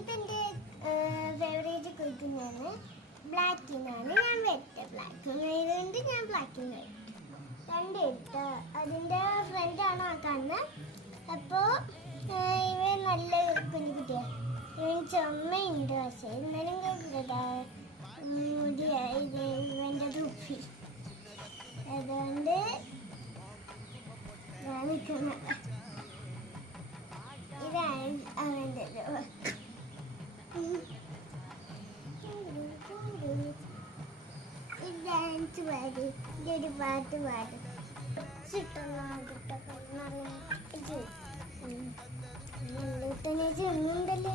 ഇതെൻ്റെ ഫേവറേറ്റ് കുയിക്കുന്നതാണ്. ബ്ലാക്കിനാണ് ഞാൻ വരട്ടെ. ബ്ലാക്ക് ഞാൻ ബ്ലാക്കിന് രണ്ട് എടുത്ത അതിൻ്റെ ഫ്രണ്ടാണ് ആ കാണുന്നത്. അപ്പോൾ ഇവ നല്ല കുഞ്ഞുകുട്ടിയാണ്. ഇവൻ ചുമയുണ്ട്. പക്ഷേ എന്നാലും മുടി ഇത് ഇവൻ്റെ തുപ്പി. അതുകൊണ്ട് ഞാൻ നിൽക്കുന്നത്. ഇതാണ് അവൻ്റെ ഡാൻസ് പാടി ഇതൊരു പാട്ട് പാടും. ചെന്നുണ്ടല്ലേ